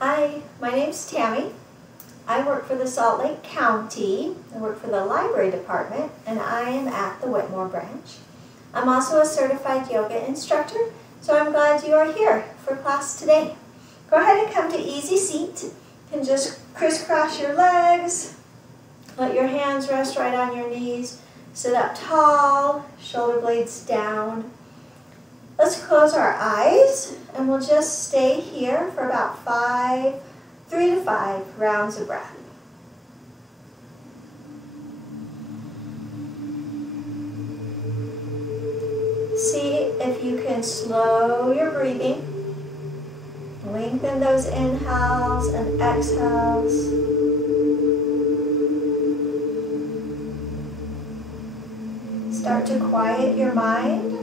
Hi, my name's Tammy. I work for the Salt Lake County. I work for the library department, and I am at the Whitmore branch. I'm also a certified yoga instructor, so I'm glad you are here for class today. Go ahead and come to easy seat. You can just crisscross your legs. Let your hands rest right on your knees. Sit up tall, shoulder blades down. Let's close our eyes, and we'll just stay here for about 3 to 5 rounds of breath. See if you can slow your breathing. Lengthen those inhales and exhales. Start to quiet your mind.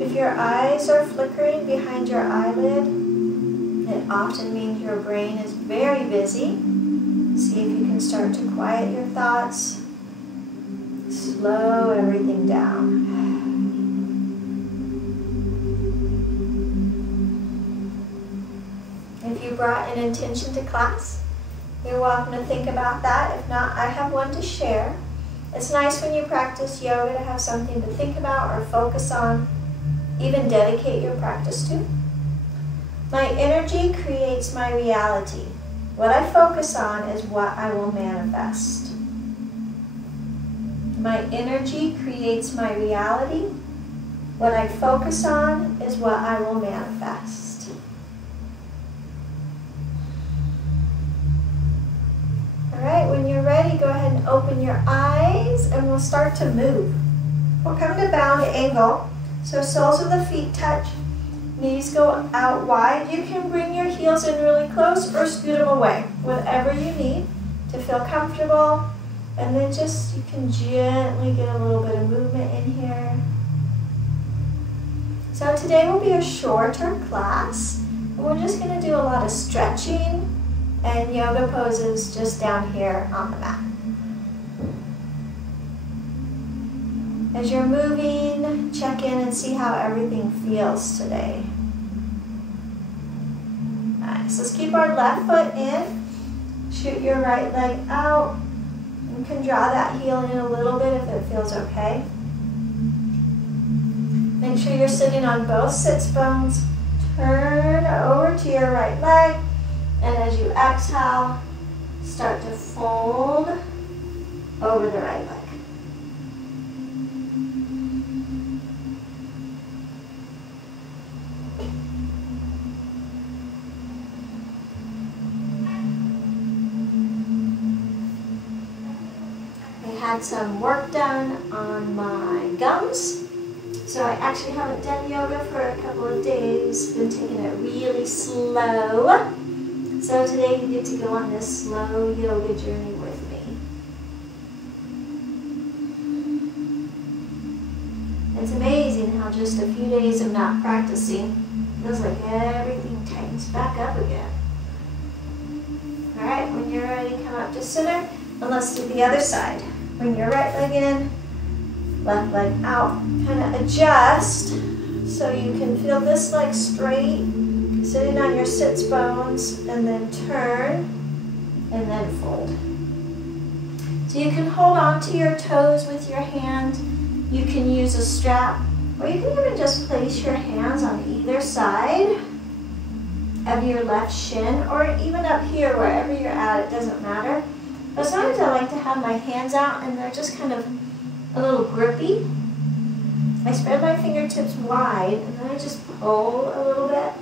If your eyes are flickering behind your eyelid, it often means your brain is very busy. See if you can start to quiet your thoughts. Slow everything down. If you brought an intention to class, you're welcome to think about that. If not, I have one to share. It's nice when you practice yoga to have something to think about or focus on, even dedicate your practice to. My energy creates my reality. What I focus on is what I will manifest. My energy creates my reality. What I focus on is what I will manifest. All right, when you're ready, go ahead and open your eyes and we'll start to move. We'll come to bound angle. So soles of the feet touch, knees go out wide. You can bring your heels in really close or scoot them away, whatever you need to feel comfortable. And then just, you can gently get a little bit of movement in here. So today will be a shorter class. And we're just going to do a lot of stretching and yoga poses just down here on the mat. As you're moving, check in and see how everything feels today. Nice. Let's keep our left foot in. Shoot your right leg out. You can draw that heel in a little bit if it feels okay. Make sure you're sitting on both sits bones. Turn over to your right leg. And as you exhale, start to fold over the right leg. Had some work done on my gums, so I actually haven't done yoga for a couple of days. Been taking it really slow, so today you get to go on this slow yoga journey with me. It's amazing how just a few days of not practicing feels like everything tightens back up again. All right, when you're ready, come up to center, and let's do the other side. Bring your right leg in, left leg out. Kind of adjust so you can feel this leg straight, sitting on your sits bones, and then turn, and then fold. So you can hold on to your toes with your hand. You can use a strap, or you can even just place your hands on either side of your left shin, or even up here, wherever you're at, it doesn't matter. But sometimes I like to have my hands out and they're just kind of a little grippy. I spread my fingertips wide and then I just pull a little bit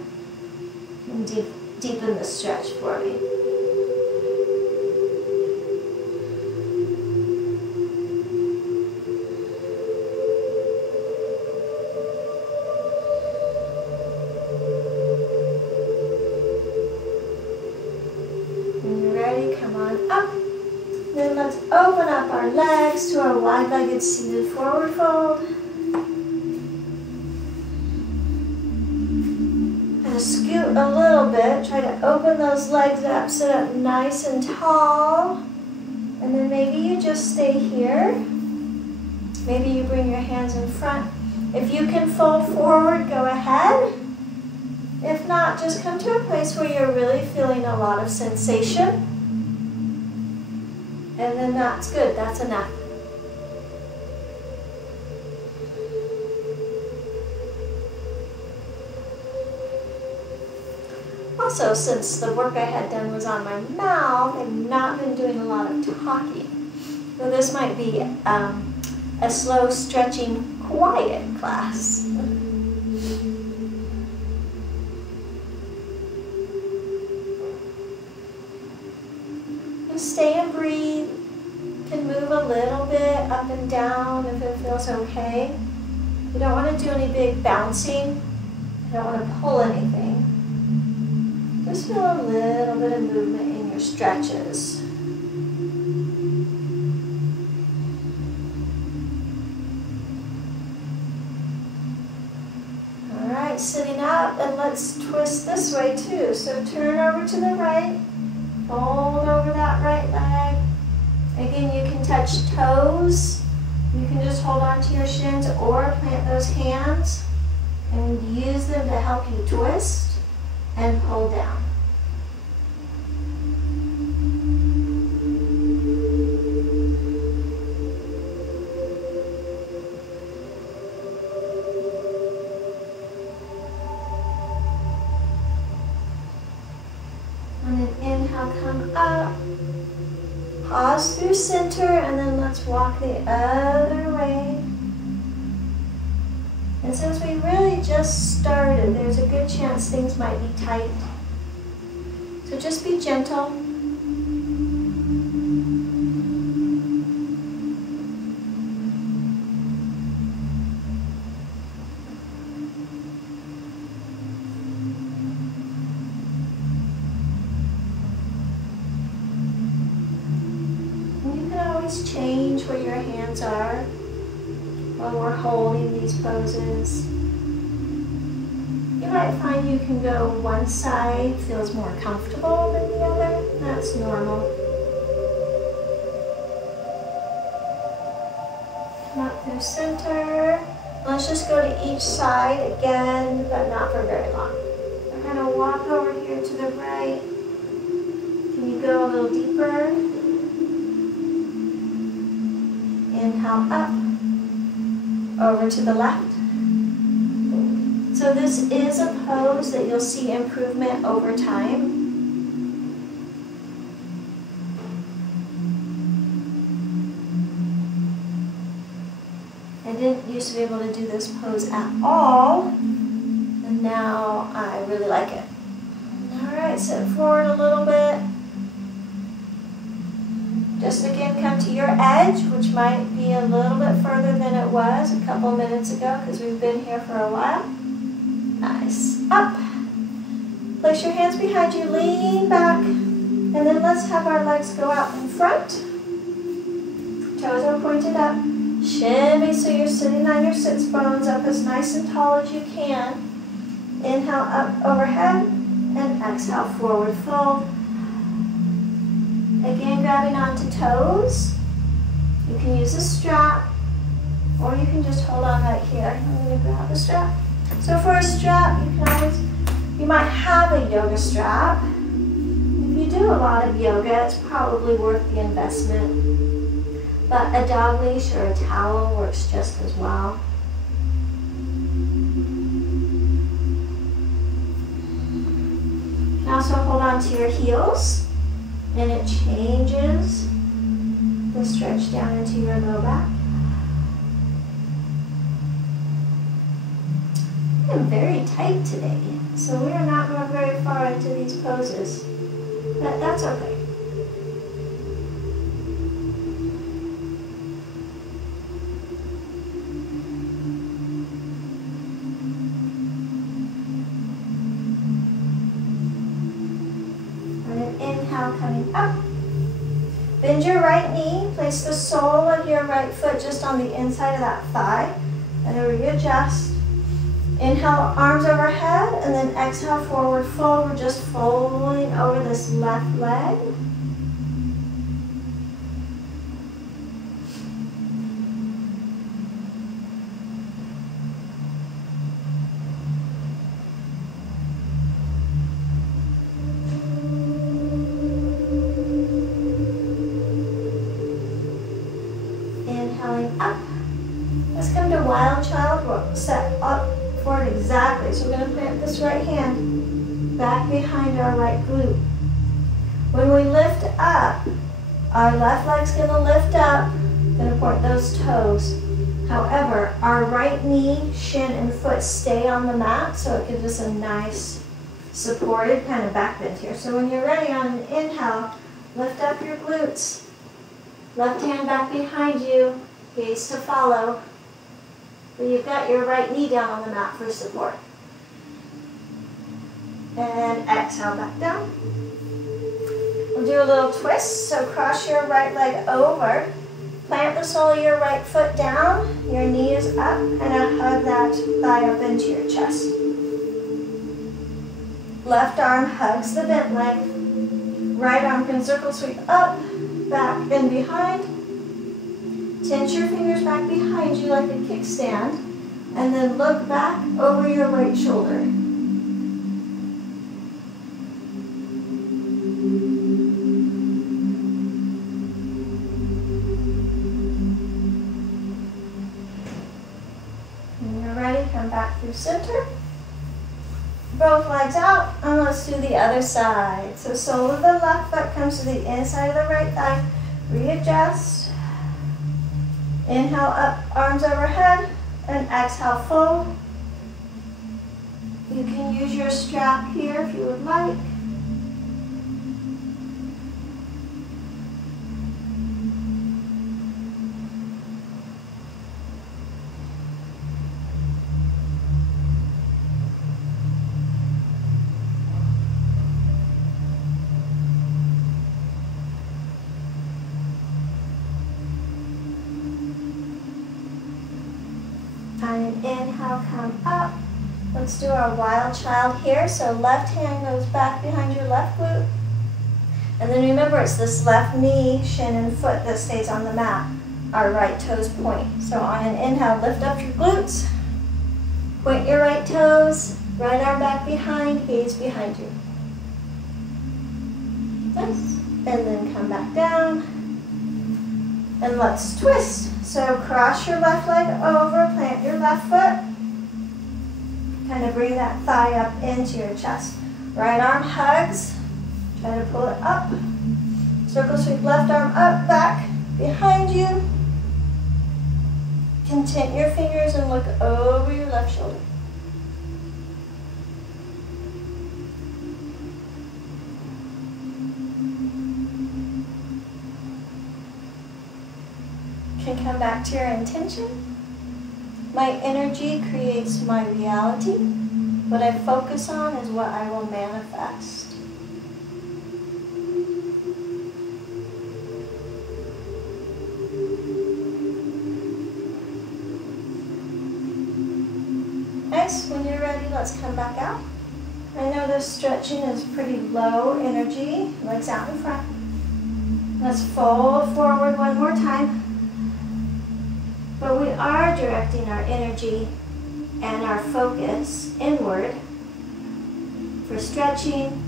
and deepen the stretch for me. When you're ready, come on up. Then let's open up our legs to our wide-legged seated forward fold. And scoot a little bit. Try to open those legs up, sit up nice and tall. And then maybe you just stay here. Maybe you bring your hands in front. If you can fold forward, go ahead. If not, just come to a place where you're really feeling a lot of sensation. And then that's good, that's enough. Also, since the work I had done was on my mouth, I've not been doing a lot of talking. So this might be a slow, stretching, quiet class. Just stay and breathe. You can move a little bit up and down if it feels okay. You don't want to do any big bouncing. You don't want to pull anything. Just feel a little bit of movement in your stretches. All right, sitting up, and let's twist this way too. So turn over to the right, fold over that right leg. Again, you can touch toes. You can just hold on to your shins or plant those hands and use them to help you twist and pull down. And then inhale, come up. Pause through center, and then let's walk the other way. And since we really just started, there's a good chance things might be tight. So just be gentle. Change where your hands are while we're holding these poses. You might find you can go one side feels more comfortable than the other. That's normal. Come up through center. Let's just go to each side again, but not for very long. We're going to walk over here to the right. Can you go a little deeper? Inhale up, over to the left. So this is a pose that you'll see improvement over time. I didn't used to be able to do this pose at all, and now I really like it. All right, sit forward a little bit. Just again, come to your edge, which might be a little bit further than it was a couple minutes ago because we've been here for a while. Nice. Up. Place your hands behind you, lean back, and then let's have our legs go out in front. Toes are pointed up. Shimmy so you're sitting on your sits bones up as nice and tall as you can. Inhale up overhead and exhale forward fold. Again, grabbing onto toes. You can use a strap, or you can just hold on right here. I'm going to grab the strap. So for a strap, you might have a yoga strap. If you do a lot of yoga, it's probably worth the investment. But a dog leash or a towel works just as well. You can also hold on to your heels. And it changes the stretch down into your low back. I am very tight today, so we are not going very far into these poses, but that's okay. Coming up. Bend your right knee. Place the sole of your right foot just on the inside of that thigh. And then readjust. Inhale, arms overhead, and then exhale, forward fold. We're just folding over this left leg. right hand back behind our right glute. When we lift up, our left leg's going to lift up, going to point those toes. However, our right knee, shin, and foot stay on the mat, so it gives us a nice supported kind of back bend here. So when you're ready on an inhale, lift up your glutes. Left hand back behind you, gaze to follow. But you've got your right knee down on the mat for support. And exhale back down. We'll do a little twist, so cross your right leg over. Plant the sole of your right foot down. Your knee is up, and hug that thigh up into your chest. Left arm hugs the bent leg. Right arm can circle sweep up, back, and behind. Tense your fingers back behind you like a kickstand, and then look back over your right shoulder. When you're ready, come back through center. Both legs out, and let's do the other side. So sole of the left foot comes to the inside of the right thigh. Readjust. Inhale up, arms overhead, and exhale, fold. You can use your strap here if you would like. On an inhale, come up. Let's do our wild child here. So left hand goes back behind your left glute. And then remember, it's this left knee, shin, and foot that stays on the mat. Our right toes point. So on an inhale, lift up your glutes. Point your right toes. Right arm back behind, gaze behind you. Nice. And then come back down. And let's twist. So cross your left leg over, plant your left foot. Kind of bring that thigh up into your chest. Right arm hugs. Try to pull it up. Circle sweep, left arm up, back, behind you. Content your fingers and look over your left shoulder. Can come back to your intention. My energy creates my reality. What I focus on is what I will manifest. Nice. When you're ready, let's come back out. I know this stretching is pretty low energy. Legs out in front. Let's fold forward one more time. But we are directing our energy and our focus inward for stretching,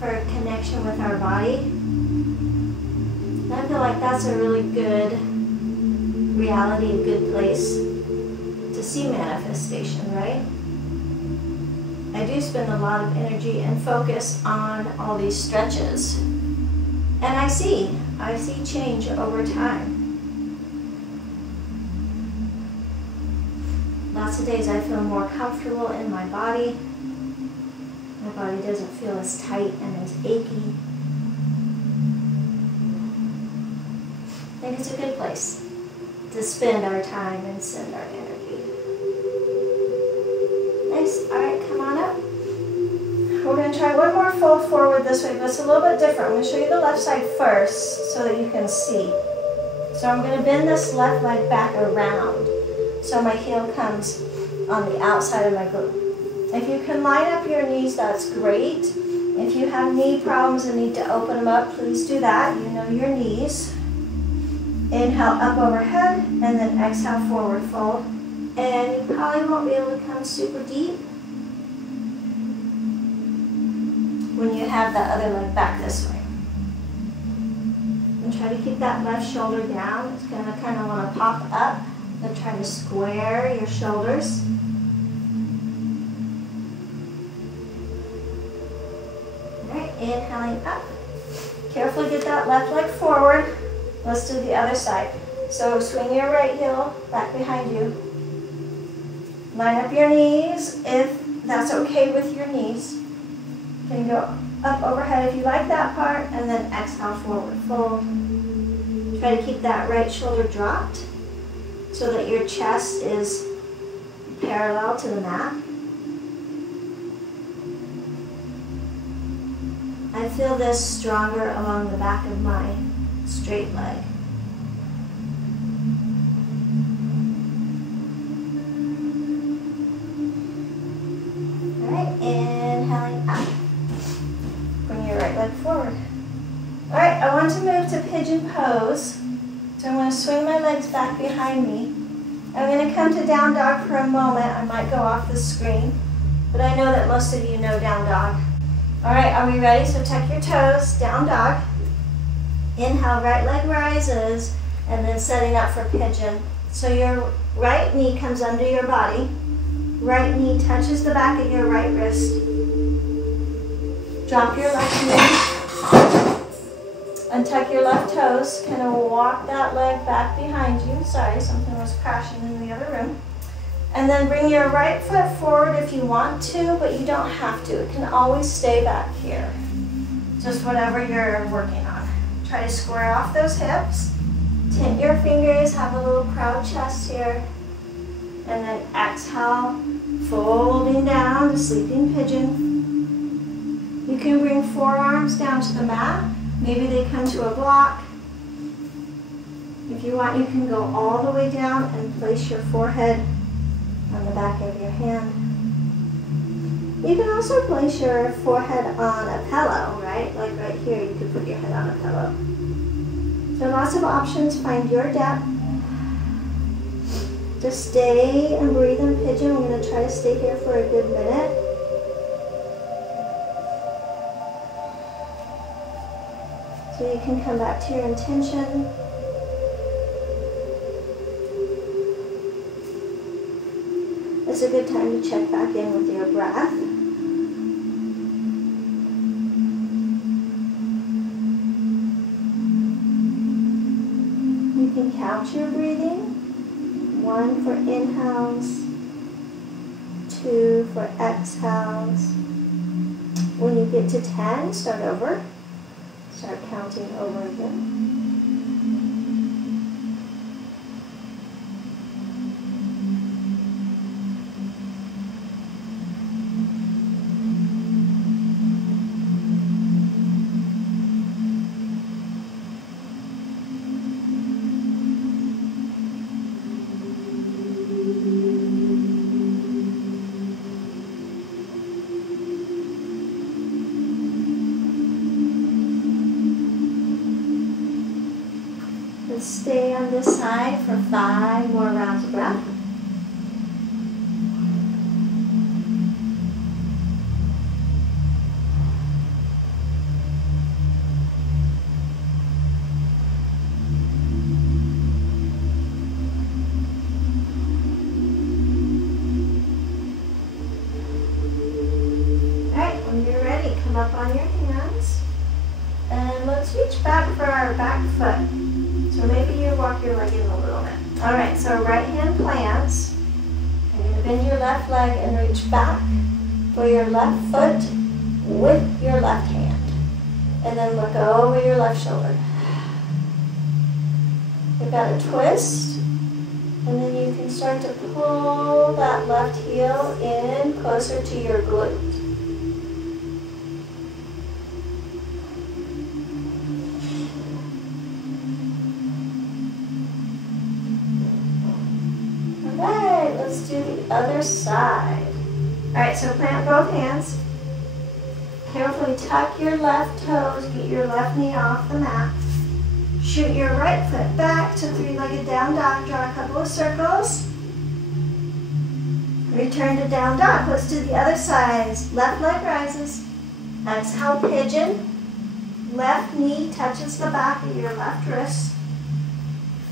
for connection with our body. And I feel like that's a really good reality, a good place to see manifestation, right? I do spend a lot of energy and focus on all these stretches. And I see change over time. Lots of days I feel more comfortable in my body. My body doesn't feel as tight and as achy. I think it's a good place to spend our time and send our energy. Nice. All right, come on up. We're going to try one more fold forward this way, but it's a little bit different. I'm going to show you the left side first so that you can see. So I'm going to bend this left leg back around so my heel comes on the outside of my glute. If you can line up your knees, that's great. If you have knee problems and need to open them up, please do that. You know your knees. Inhale up overhead, and then exhale forward fold. And you probably won't be able to come super deep when you have the other leg back this way. And try to keep that left shoulder down. It's going to kind of want to pop up. Then try to square your shoulders. Inhaling up. Carefully get that left leg forward. Let's do the other side. So swing your right heel back behind you. Line up your knees if that's okay with your knees. You can go up overhead if you like that part, and then exhale, forward fold. Try to keep that right shoulder dropped so that your chest is parallel to the mat. I feel this stronger along the back of my straight leg. All right, inhaling up. Bring your right leg forward. All right, I want to move to Pigeon Pose. So I'm going to swing my legs back behind me. I'm going to come to Down Dog for a moment. I might go off the screen, but I know that most of you know Down Dog. All right, are we ready? So tuck your toes, Down Dog. Inhale, right leg rises, and then setting up for Pigeon. So your right knee comes under your body. Right knee touches the back of your right wrist. Drop your left knee. Untuck your left toes. Kind of walk that leg back behind you. Sorry, something was crashing in the other room. And then bring your right foot forward if you want to, but you don't have to. It can always stay back here. Just whatever you're working on. Try to square off those hips. Tint your fingers, have a little proud chest here. And then exhale, folding down to Sleeping Pigeon. You can bring forearms down to the mat. Maybe they come to a block. If you want, you can go all the way down and place your forehead on the back of your hand. You can also place your forehead on a pillow, right? Like right here, you could put your head on a pillow. So lots of options, find your depth. Just stay and breathe in Pigeon. We're going to try to stay here for a good minute. So you can come back to your intention. It's a good time to check back in with your breath. You can count your breathing. 1 for inhales, 2 for exhales. When you get to 10, start over. Start counting over again. Stay on this side for 5 more rounds of breath. All right, when you're ready, come up on your hands. And let's reach back for our back foot. So maybe you walk your leg in a little bit. All right, so right hand plants. You're going to bend your left leg and reach back for your left foot with your left hand. And then look over your left shoulder. You've got a twist. And then you can start to pull that left heel in closer to your glute. Let's do the other side. All right, so plant both hands. Carefully tuck your left toes, get your left knee off the mat. Shoot your right foot back to three-legged down dog. Draw a couple of circles. Return to down dog. Let's do the other side. Left leg rises. Exhale, pigeon. Left knee touches the back of your left wrist.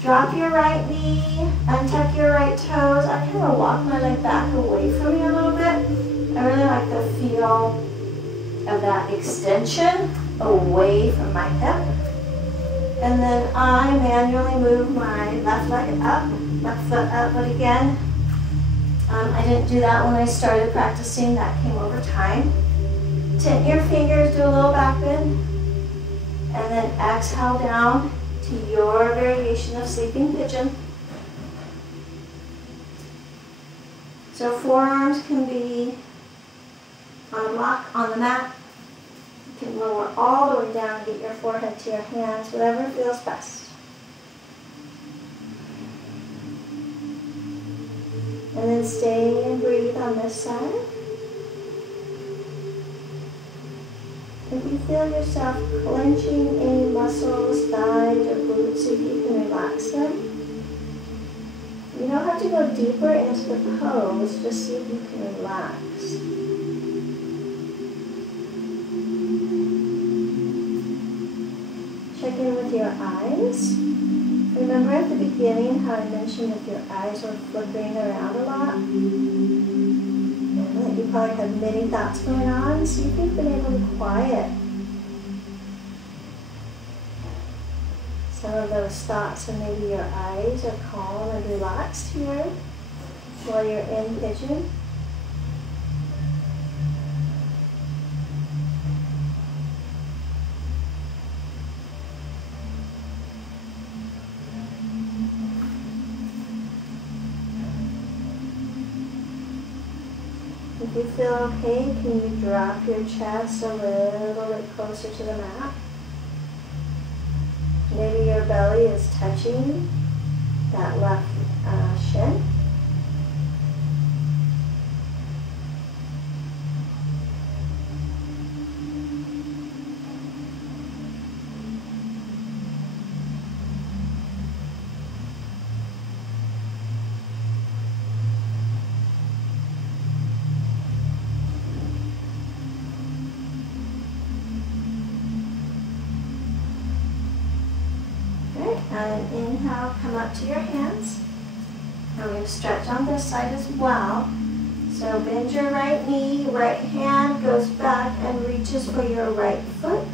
Drop your right knee, untuck your right toes. I kind of walk my leg back away from you a little bit. I really like the feel of that extension away from my hip. And then I manually move my left leg up, left foot up, but again, I didn't do that when I started practicing. That came over time. Tint your fingers, do a little back bend, and then exhale down to your variation of sleeping pigeon. So forearms can be on a block, on the mat. You can lower all the way down, get your forehead to your hands, whatever feels best. And then stay and breathe on this side. If you feel yourself clenching any muscles, thighs or glutes, if you can relax them. You don't have to go deeper into the pose, just see if you can relax. Check in with your eyes. Remember at the beginning how I mentioned that your eyes were flickering around a lot? And that you probably had many thoughts going on, so you've been able to quiet some of those thoughts, and maybe your eyes are calm and relaxed here while you're in pigeon. If you feel okay, can you drop your chest a little bit closer to the mat? Maybe your belly is touching that left shin. And inhale, come up to your hands. I'm going to stretch on this side as well. So bend your right knee, right hand goes back and reaches for your right foot.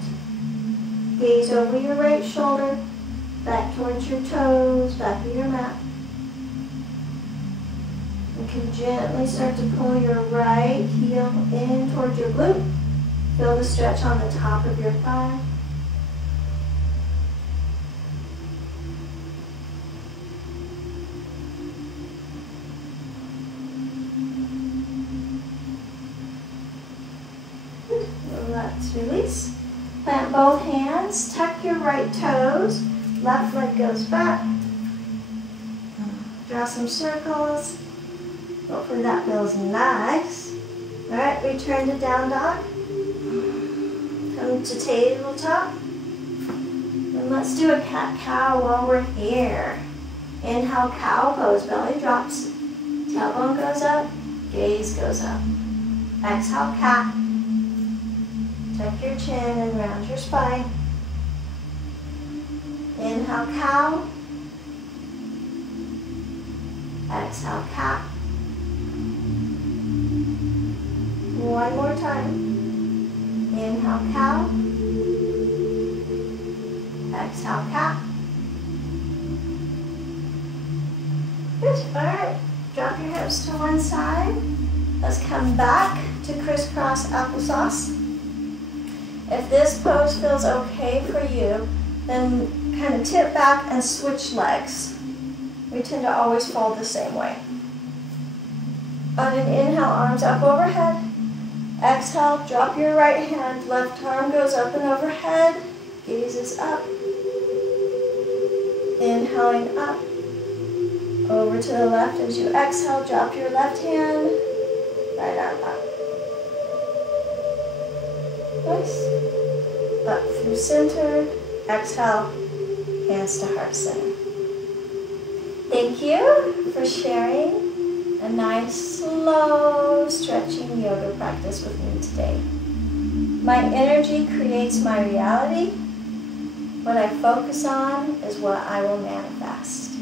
Gaze over your right shoulder, back towards your toes, back of your mat. You can gently start to pull your right heel in towards your glute. Feel the stretch on the top of your thigh. Let's release. Plant both hands, tuck your right toes, left leg goes back. Draw some circles. Hopefully that feels nice. Alright, return to down dog. Come to tabletop. And let's do a cat-cow while we're here. Inhale, cow pose, belly drops. Tailbone goes up, gaze goes up. Exhale, cat. Tuck your chin and round your spine. Inhale, cow. Exhale, cat. One more time. Inhale, cow. Exhale, cat. Good. All right. Drop your hips to one side. Let's come back to crisscross applesauce. If this pose feels okay for you, then kind of tip back and switch legs. We tend to always fold the same way. On an inhale, arms up overhead. Exhale, drop your right hand, left arm goes up and overhead, gaze is up. Inhaling up, over to the left as you exhale, drop your left hand, right arm up. Nice. Up through center, exhale, hands to heart center. Thank you for sharing a nice, slow, stretching yoga practice with me today. My energy creates my reality. What I focus on is what I will manifest.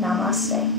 Namaste.